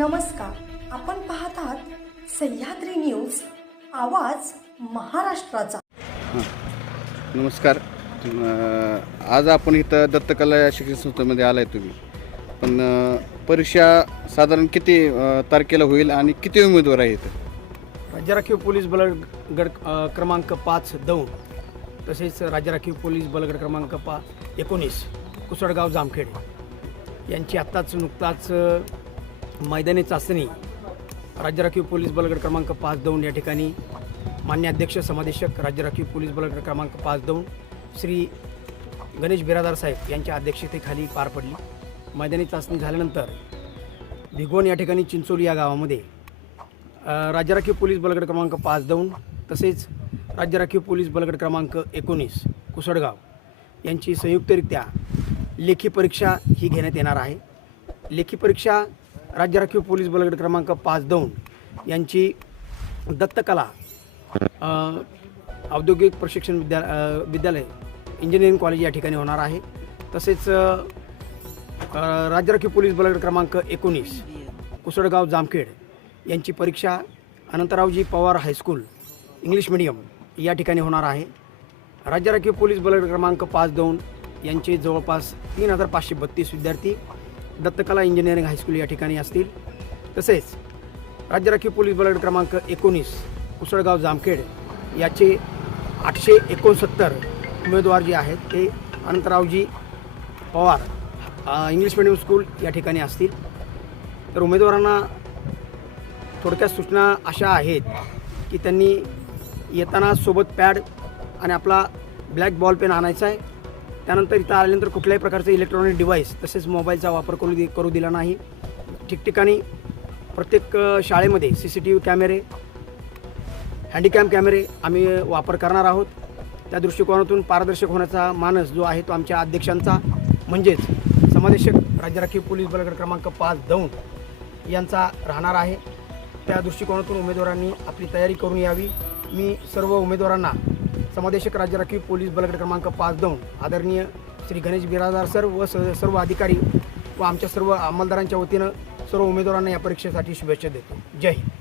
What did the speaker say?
नमस्कार. आपण पाहत आहात सह्याद्री न्यूज आवाज महाराष्ट्राचा. हां. नमस्कार. आज आपण इथं दत्तकला या शिक्षण संस्थेमध्ये आलाय तुम्ही. पण परीक्षा साधारण किती तारखेला होईल आणि किती उमेदवार आहेत इथं? राज्य राखीव पोलीस बल गट अ, क्रमांक पाच दौंड तसेच राज्य राखीव पोलीस बलगड क्रमांक पा एकोणीस कुसळगाव जामखेड. यांची आत्ताच नुकताच मैदानी चाचणी. राज्य राखीव पोलीस बलगड क्रमांक पाच दोन या ठिकाणी. मान्य अध्यक्ष समादेशक राज्य राखीव पोलीस बलगड क्रमांक पाच दोन श्री गणेश बिरादार साहेब यांच्या अध्यक्षतेखाली पार पडली. मैदानी चाचणी झाल्यानंतर भिगवण या ठिकाणी चिंचोली या गावामध्ये राज्य राखीव पोलीस बलगड क्रमांक पाच दोन तसेच राज्य राखीव पोलीस बलगड क्रमांक एकोणीस कुसडगाव यांची संयुक्तरित्या लेखी परीक्षा ही घेण्यात येणार आहे. लेखी परीक्षा राज्य राखीव पोलीस बलगड क्रमांक पाच दौंड यांची दत्तकला औद्योगिक प्रशिक्षण विद्या विद्यालय इंजिनिअरिंग कॉलेज या ठिकाणी होणार आहे. तसेच राज्य राखीव पोलीस बलगड क्रमांक एकोणीस कुसडगाव जामखेड यांची परीक्षा Anantraoji Pawar high school English medium या ठिकाणी होणार आहे. राज्य राखीव पोलीस बलगड क्रमांक पाच दोन यांचे जवळपास तीन हजार पाचशे बत्तीस विद्यार्थी दत्तकला इंजिनिअरिंग हायस्कूल या ठिकाणी असतील. तसेच राज्य राखीव पोलीस बलड क्रमांक एकोणीस कुसळगाव जामखेड याचे आठशे एकोणसत्तर उमेदवार जे आहेत ते Anantraoji Pawar English medium school या ठिकाणी असतील. तर उमेदवारांना थोडक्यात सूचना अशा आहेत की त्यांनी येताना सोबत पॅड आणि आपला ब्लॅक बॉल पेन आणायचा आहे. त्यानंतर इथं आल्यानंतर कुठल्याही प्रकारचं इलेक्ट्रॉनिक डिव्हाइस तसेच मोबाईलचा वापर करू दि करू दिला नाही. ठिकठिकाणी प्रत्येक शाळेमध्ये सी सी टी व्ही कॅमेरे हँडिकॅम कॅमेरे आम्ही वापर करणार आहोत. त्या दृष्टिकोनातून पारदर्शक होण्याचा मानस जो आहे तो आमच्या अध्यक्षांचा म्हणजेच समादेशक राज्य राखीव पोलीस बलगड क्रमांक पाच दौंड यांचा राहणार आहे. त्या दृष्टिकोनातून उमेदवारांनी आपली तयारी करून यावी. मी सर्व उमेदवारांना समादेशक राज्य राखीव पोलीस बलगड क्रमांक पाच दोन. आदरणीय श्री गणेश बिराजदार सर व स सर्व अधिकारी व आमच्या सर्व अंमलदारांच्या वतीनं सर्व उमेदवारांना या परीक्षेसाठी शुभेच्छा देतो. जय हिंद.